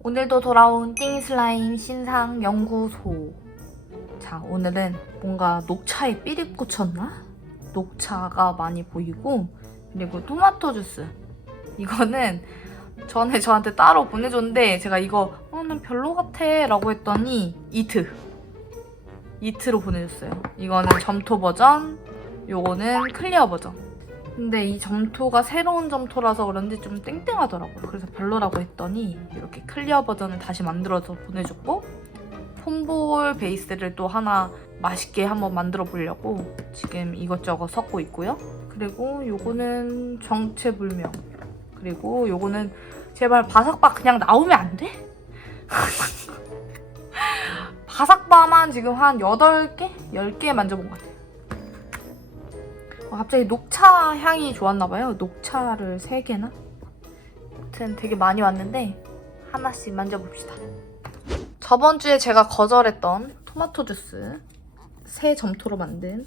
오늘도 돌아온 띵슬라임 신상 연구소. 자, 오늘은 뭔가 녹차에 삐리 꽂혔나? 녹차가 많이 보이고, 그리고 토마토 주스. 이거는 전에 저한테 따로 보내줬는데, 제가 이거, 어, 난 별로 같아. 라고 했더니, 이트. 이트로 보내줬어요. 이거는 점토 버전, 요거는 클리어 버전. 근데 이 점토가 새로운 점토라서 그런지 좀 땡땡하더라고요. 그래서 별로라고 했더니 이렇게 클리어 버전을 다시 만들어서 보내줬고 폼볼 베이스를 또 하나 맛있게 한번 만들어 보려고 지금 이것저것 섞고 있고요. 그리고 요거는 정체불명. 그리고 요거는 제발 바삭바 그냥 나오면 안 돼? 바삭바만 지금 한 8개? 10개 만져본 것 같아요. 어, 갑자기 녹차 향이 좋았나봐요. 녹차를 3개나? 아무튼 되게 많이 왔는데 하나씩 만져봅시다. 저번 주에 제가 거절했던 토마토 주스 새 점토로 만든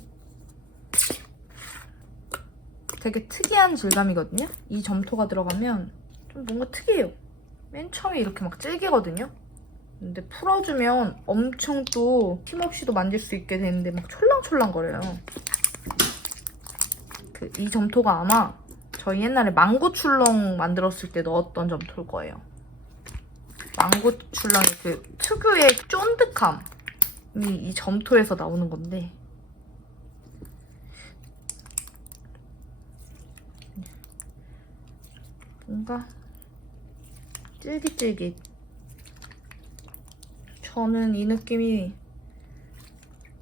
되게 특이한 질감이거든요. 이 점토가 들어가면 좀 뭔가 특이해요. 맨 처음에 이렇게 막 질기거든요. 근데 풀어주면 엄청 또 힘없이도 만질 수 있게 되는데 막 촐랑촐랑거려요. 그 이 점토가 아마 저희 옛날에 망고 출렁 만들었을 때 넣었던 점토일 거예요. 망고 출렁의 그 특유의 쫀득함이 이 점토에서 나오는 건데 뭔가 쫄깃쫄깃 저는 이 느낌이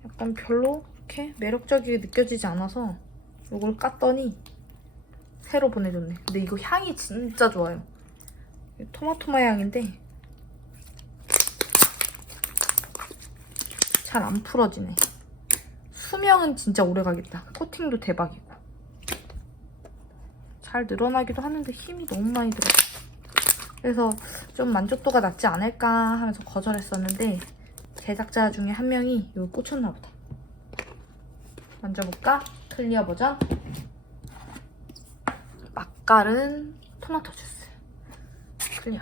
약간 별로 이렇게 매력적이게 느껴지지 않아서 이걸 깠더니 새로 보내줬네. 근데 이거 향이 진짜 좋아요. 토마토마 향인데 잘 안 풀어지네. 수명은 진짜 오래 가겠다. 코팅도 대박이고. 잘 늘어나기도 하는데 힘이 너무 많이 들어. 그래서 좀 만족도가 낮지 않을까 하면서 거절했었는데 제작자 중에 한 명이 이거 꽂혔나 보다. 만져볼까? 클리어 버전. 맛깔은 토마토 주스. 클리어.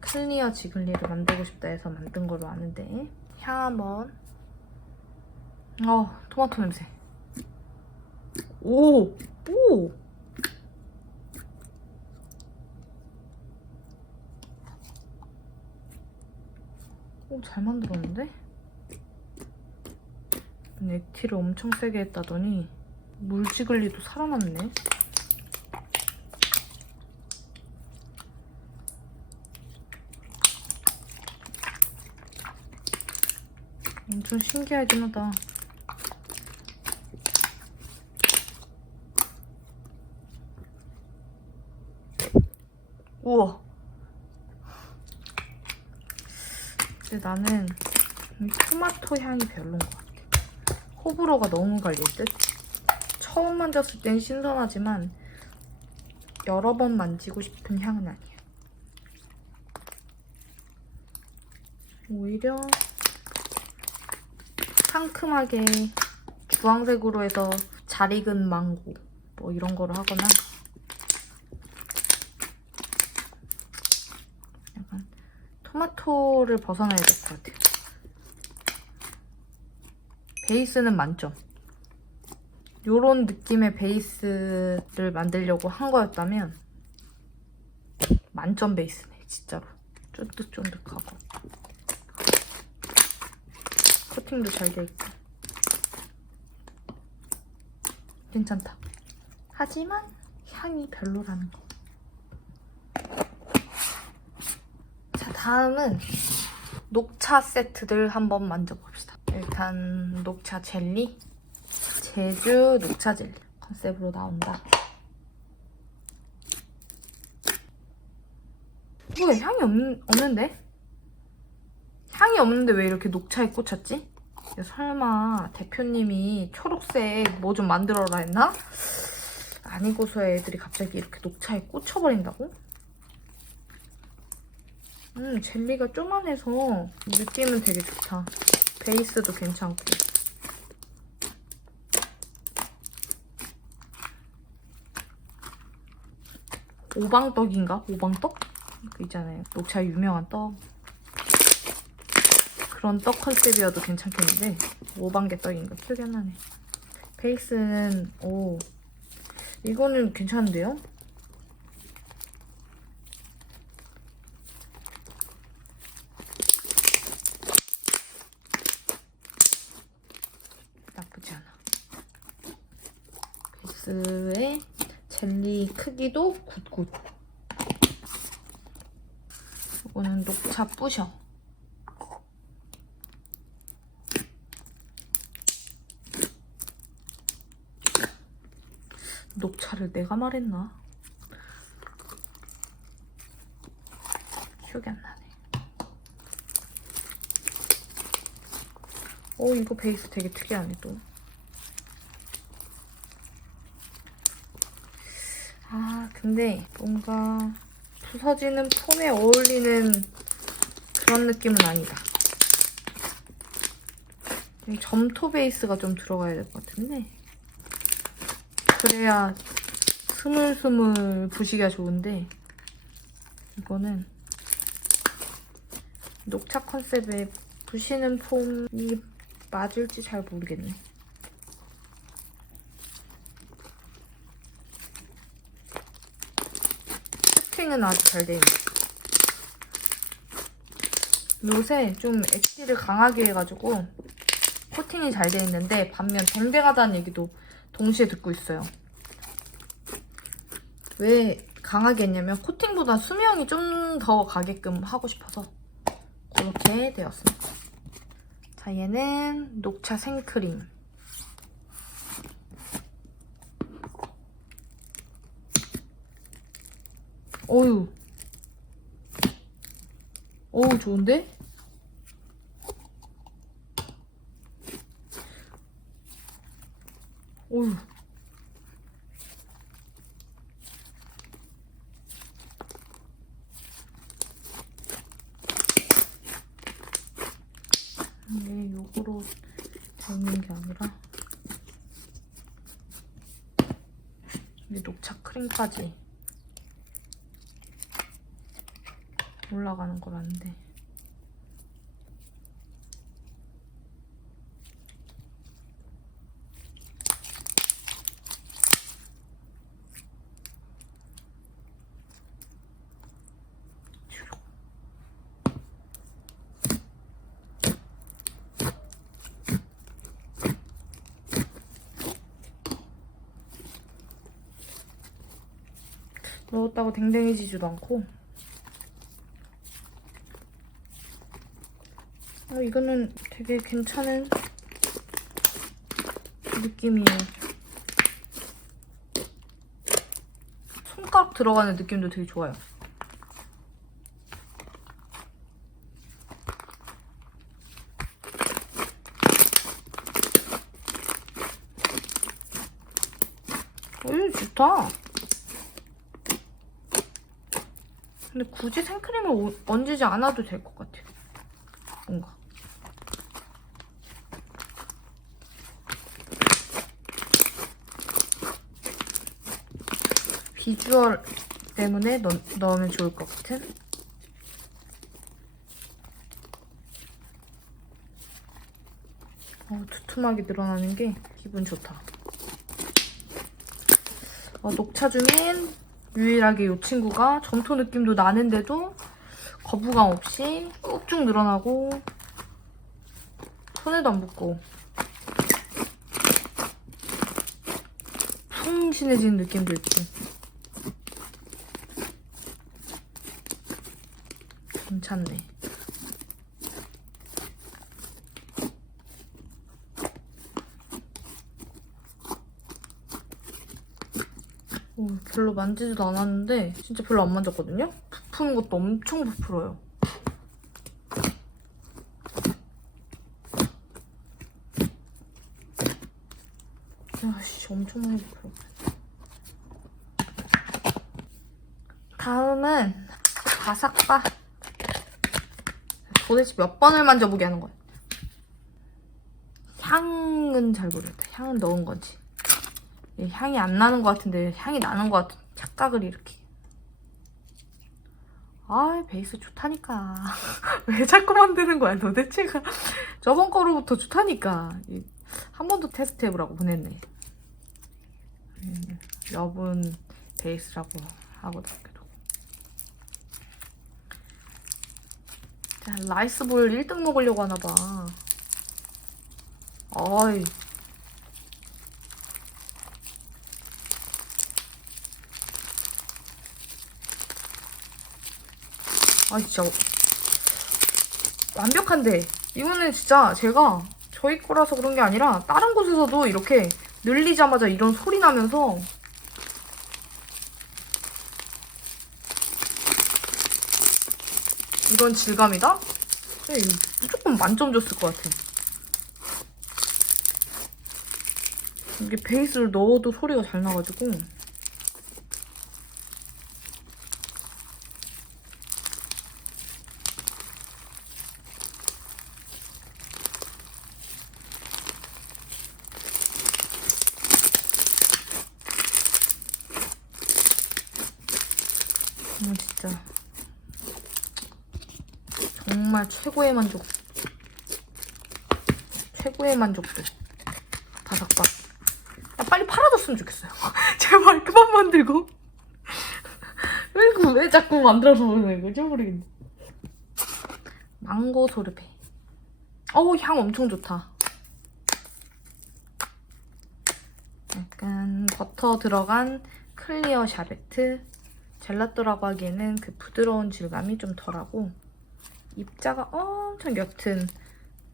클리어 지글리를 만들고 싶다 해서 만든 걸로 아는데 향 한번. 어, 토마토 냄새. 오! 오! 오, 잘 만들었는데? 액티를 엄청 세게 했다더니 물지글리도 살아났네. 엄청 신기하긴 하다. 우와. 근데 나는 이 토마토 향이 별론 것 같아. 호불호가 너무 갈릴 듯? 처음 만졌을 땐 신선하지만 여러 번 만지고 싶은 향은 아니야. 오히려 상큼하게 주황색으로 해서 잘 익은 망고 뭐 이런 거를 하거나 약간 토마토를 벗어나야 될 것 같아요. 베이스는 만점. 요런 느낌의 베이스를 만들려고 한 거였다면 만점 베이스네, 진짜로. 쫀득쫀득하고. 코팅도 잘 돼 있고. 괜찮다. 하지만 향이 별로라는 거. 자, 다음은 녹차 세트들 한번 만져봅시다. 일단 녹차 젤리 제주 녹차 젤리 컨셉으로 나온다 왜 향이 없는, 없는데? 향이 없는데 왜 이렇게 녹차에 꽂혔지? 야, 설마 대표님이 초록색 뭐 좀 만들어라 했나? 아니고서 애들이 갑자기 이렇게 녹차에 꽂혀버린다고? 음 젤리가 쪼만해서 느낌은 되게 좋다 베이스도 괜찮고. 오방떡인가? 오방떡? 그 있잖아요. 녹차 유명한 떡. 그런 떡 컨셉이어도 괜찮겠는데 오방개 떡인가 기억이 안 나네. 베이스는 오 이거는 괜찮은데요? 나쁘지 않아. 베이스의 젤리 크기도 굿굿. 이거는 녹차 뿌셔. 녹차를 내가 말했나? 기억이 안 나네. 오 이거 베이스 되게 특이하네 또. 아 근데 뭔가 부서지는 폼에 어울리는 그런 느낌은 아니다. 이 점토 베이스가 좀 들어가야 될 것 같은데 그래야 스물스물 부시기가 좋은데 이거는 녹차 컨셉에 부시는 폼이 맞을지 잘 모르겠네. 코팅은 아주 잘 돼 있네. 요새 좀 엣지를 강하게 해가지고 코팅이 잘 돼 있는데 반면 뱅뱅하다는 얘기도 동시에 듣고 있어요. 왜 강하게 했냐면 코팅보다 수명이 좀 더 가게끔 하고 싶어서 그렇게 되었습니다. 자, 얘는 녹차 생크림. 어유. 어우, 좋은데? 어유. 이게 요거로 되는 게 아니라 이 녹차 크림까지 올라가는 거라는데. 넣었다고 댕댕해지지도 않고 어, 이거는 되게 괜찮은 느낌이에요. 손가락 들어가는 느낌도 되게 좋아요. 어, 이거 좋다. 근데 굳이 생크림을 오- 얹지 않아도 될 것 같아요. 뭔가. 비주얼 때문에 넣, 넣으면 좋을 것 같은? 어, 두툼하게 늘어나는 게 기분 좋다. 어, 녹차 중엔 유일하게 이 친구가 점토 느낌도 나는데도 거부감 없이 쭉쭉 늘어나고 손에도 안 붙고 풍신해지는 느낌도 있고 괜찮네. 오, 별로 만지지도 않았는데 진짜 별로 안 만졌거든요? 부푸는 것도 엄청 부풀어요. 아씨 엄청 많이 부풀어. 다음은 바삭바. 도대체 몇 번을 만져보게 하는 거야? 향은 잘 모르겠다. 향은 넣은 건지. 이 향이 안 나는 것 같은데 향이 나는 것 같은 착각을 이렇게. 아 베이스 좋다니까 왜 자꾸 만드는 거야 도대체가 저번 거로부터 좋다니까 이- 한번 더 테스트 해보라고 보냈네 음, 여분 베이스라고 하거 라이스볼 1등 먹으려고 하나봐. 어이. 아 진짜. 완벽한데. 이거는 진짜 제가 저희 거라서 그런 게 아니라 다른 곳에서도 이렇게 늘리자마자 이런 소리 나면서 이런 질감이다? 네, 무조건 만점 줬을 것 같아. 이게 베이스를 넣어도 소리가 잘 나가지고 어, 진짜 정말 최고의 만족. 최고의 만족도. 바삭바삭. 야, 빨리 팔아줬으면 좋겠어요. 제발 그만 만들고. 왜, 그- 왜 자꾸 만들어서 보는 거지 모르겠네. 망고 소르베 어우 향 엄청 좋다. 약간 버터 들어간 클리어 샤베트. 젤라또라고 하기에는 그 부드러운 질감이 좀 덜하고 입자가 엄청 옅은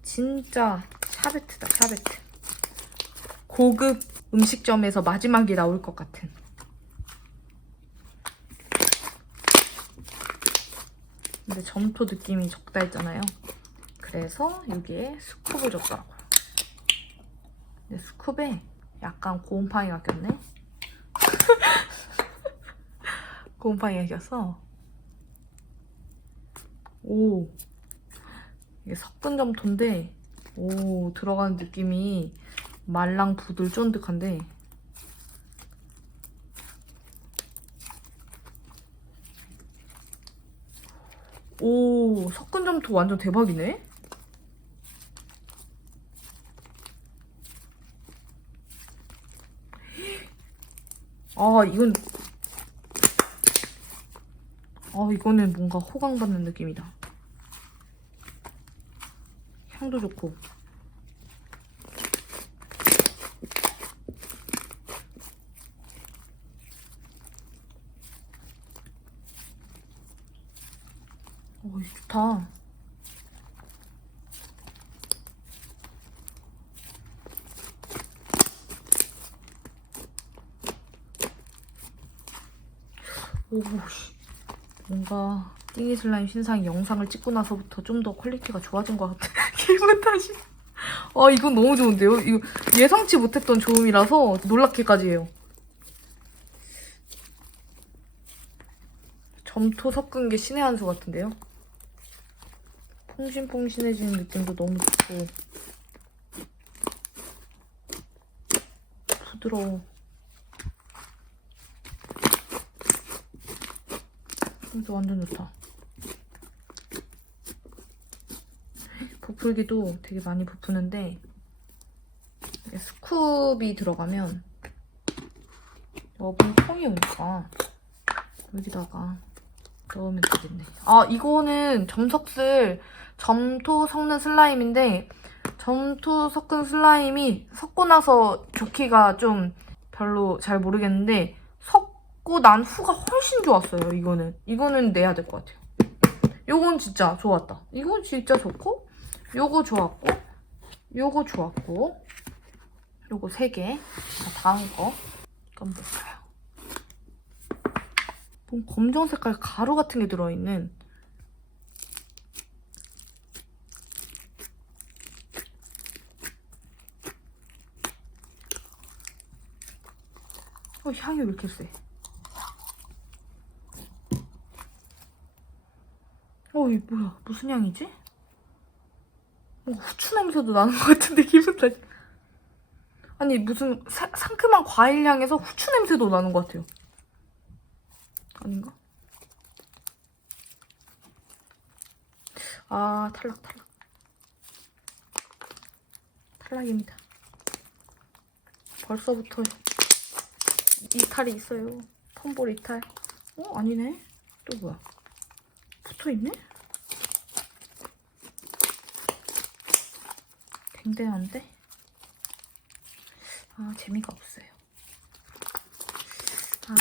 진짜 샤베트다 샤베트. 고급 음식점에서 마지막에 나올 것 같은. 근데 점토 느낌이 적다 했잖아요. 그래서 여기에 스쿱을 줬더라고요. 스쿱에 약간 고온파이가 꼈네. 고온파이가 꼈어 오. 이게 섞은 점토인데 오 들어가는 느낌이 말랑 부들 쫀득한데. 오 섞은 점토 완전 대박이네? 아 이건 아 이거는 뭔가 호강받는 느낌이다. 향도 좋고. 오 이거 좋다. 오씨 뭔가 띵이 슬라임 신상 영상을 찍고 나서부터 좀 더 퀄리티가 좋아진 것 같아. 기분 탓이. 아, 이건 너무 좋은데요? 이거 예상치 못했던 좋음이라서 놀랍게까지 해요. 점토 섞은 게 신의 한 수 같은데요? 퐁신퐁신해지는 느낌도 너무 좋고. 부드러워. 이거 완전 좋다. 부풀기도 되게 많이 부푸는데 스쿱이 들어가면 여분 통이 오니까 여기다가 넣으면 되겠네. 아 이거는 점석슬 점토 섞는 슬라임인데 점토 섞은 슬라임이 섞고 나서 좋기가 좀 별로 잘 모르겠는데 섞고 난 후가 훨씬 좋았어요. 이거는 이거는 내야 될 것 같아요. 요건 진짜 좋았다. 이건 진짜 좋고 요거 좋았고 요거 좋았고 요거 세 개. 자, 다음 거 이건 뭘까요? 뭔 검정 색깔 가루 같은 게 들어있는 어, 향이 왜 이렇게 세? 어, 이 뭐야? 무슨 향이지? 뭔가 후추 냄새도 나는 것 같은데 기분 탓. 아니 무슨 사- 상큼한 과일 향에서 후추 냄새도 나는 것 같아요. 아닌가? 아 탈락 탈락 탈락입니다 벌써부터 이탈이 있어요 텀볼 이탈 어 아니네 또 뭐야 붙어 있네 댕댕한데 아 재미가 없어요 아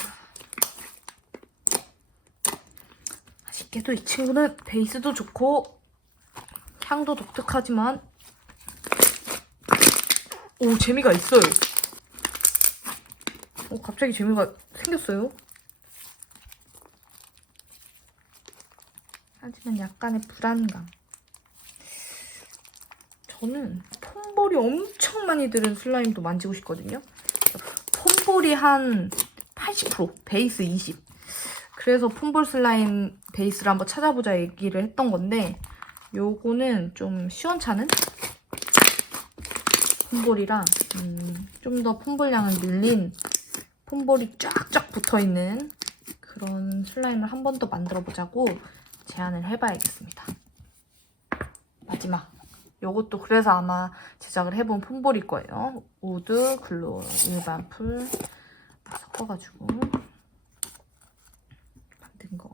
아쉽게도 이 친구는 베이스도 좋고 향도 독특하지만 오 재미가 있어요. 오 갑자기 재미가 생겼어요. 하지만 약간의 불안감. 저는 폼볼이 엄청 많이 들은 슬라임도 만지고 싶거든요. 폼볼이 한 80%, 베이스 20. 그래서 폼볼 슬라임 베이스를 한번 찾아보자 얘기를 했던 건데 요거는 좀 시원찮은 폼볼이라 음, 좀더 폼볼량을 늘린 폼볼이 쫙쫙 붙어있는 그런 슬라임을 한 번 더 만들어 보자고 제안을 해봐야겠습니다. 마지막 요것도 그래서 아마 제작을 해본 폼볼일 거예요. 우드, 글로, 일반 풀 섞어가지고 만든 거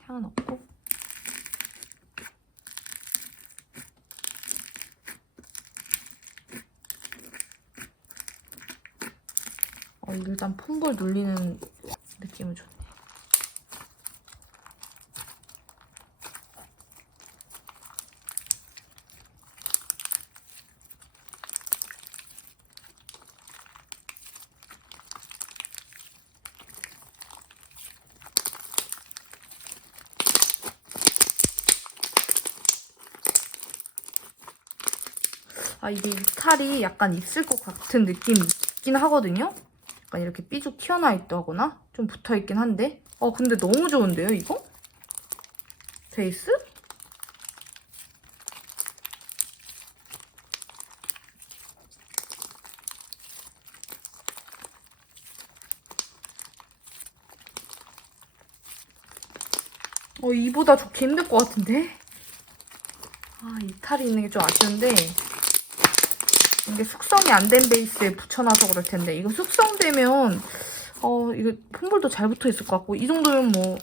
향은 없고 어, 일단 폼볼 눌리는 느낌은 좋네. 아 이게 이탈이 약간 있을 것 같은 느낌이 있긴 하거든요. 약간 이렇게 삐죽 튀어나와 있다거나 좀 붙어 있긴 한데. 어 근데 너무 좋은데요 이거? 베이스? 어 이보다 좋게 힘들 것 같은데? 아 이탈이 있는 게 좀 아쉬운데 이게 숙성이 안 된 베이스에 붙여놔서 그럴 텐데. 이거 숙성되면 어 이거 폼볼도 잘 붙어 있을 것 같고 이 정도면 뭐.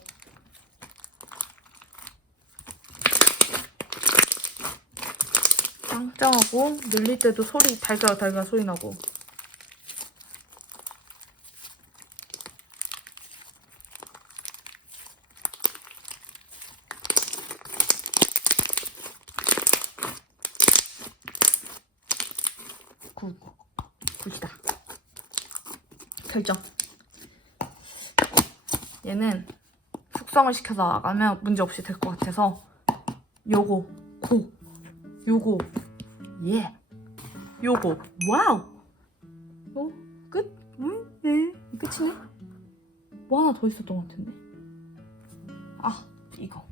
짱짱하고 늘릴 때도 소리 달걀 달걀 소리 나고 굿 굿이다. 결정. 얘는 숙성을 시켜서 나가면 문제 없이 될 것 같아서 요거 고 요거 예. 요거 와우. 어? 끝? 응? 네 끝이네? 뭐 하나 더 있었던 것 같은데. 아 이거.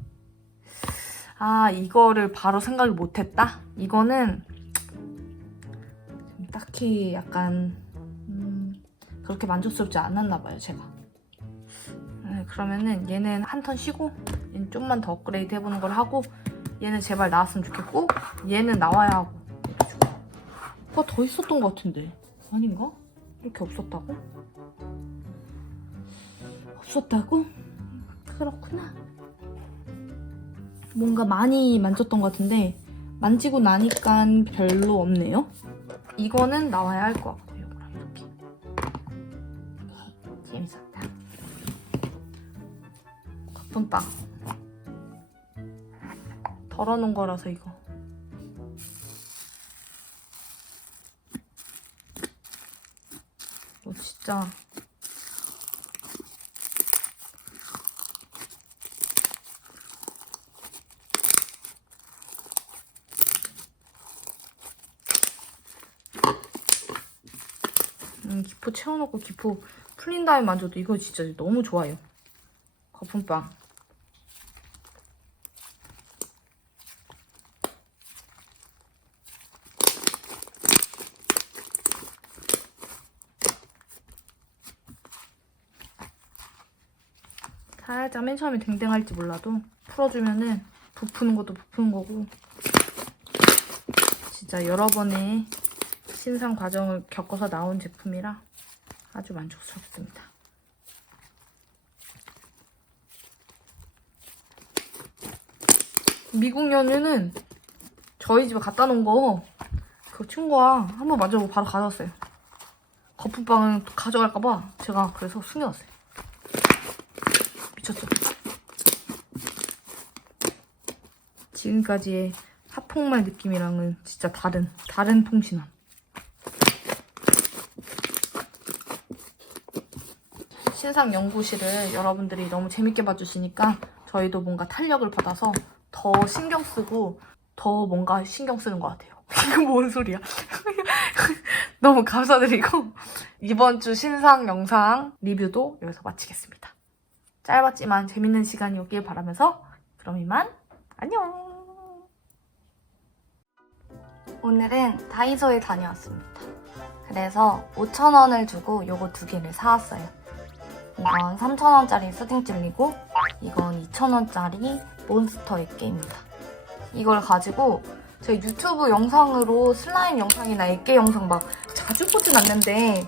아 이거를 바로 생각을 못했다? 이거는 딱히 약간 음, 그렇게 만족스럽지 않았나 봐요 제가 네, 그러면은 얘는 한 턴 쉬고 얘는 좀만 더 업그레이드 해보는 걸 하고 얘는 제발 나왔으면 좋겠고 얘는 나와야 하고 뭐가 더 있었던 것 같은데 아닌가? 이렇게 없었다고? 없었다고? 그렇구나 뭔가 많이 만졌던 것 같은데 만지고 나니까 별로 없네요 이거는 나와야 할 것 같고요. 그럼 이렇게. 재밌었다. 거품빵. 덜어놓은 거라서 이거. 너 진짜 음, 기포 채워놓고 기포 풀린 다음에 만져도 이거 진짜 너무 좋아요. 거품빵. 살짝 맨 처음에 댕댕할지 몰라도 풀어주면은 부푸는 것도 부푸는 거고 진짜 여러 번의 신상 과정을 겪어서 나온 제품이라 아주 만족스럽습니다. 미국 연유는 저희 집에 갖다 놓은 거 그 친구가 한번 만져보고 바로 가져왔어요. 거품빵을 가져갈까봐 제가 그래서 숨겨놨어요. 미쳤죠? 지금까지의 핫폭말 느낌이랑은 진짜 다른 다른 통신함. 신상 연구실을 여러분들이 너무 재밌게 봐주시니까 저희도 뭔가 탄력을 받아서 더 신경 쓰고 더 뭔가 신경 쓰는 것 같아요. 이거 뭔 소리야? 너무 감사드리고 이번 주 신상 영상 리뷰도 여기서 마치겠습니다. 짧았지만 재밌는 시간이었길 바라면서 그럼 이만 안녕. 오늘은 다이소에 다녀왔습니다. 그래서 5,000원을 주고 요거 두 개를 사왔어요. 이건 3,000원짜리 수딩 젤리고 이건 2,000원짜리 몬스터 액계입니다. 이걸 가지고 제 유튜브 영상으로 슬라임 영상이나 액계 영상 막 자주 보진 않는데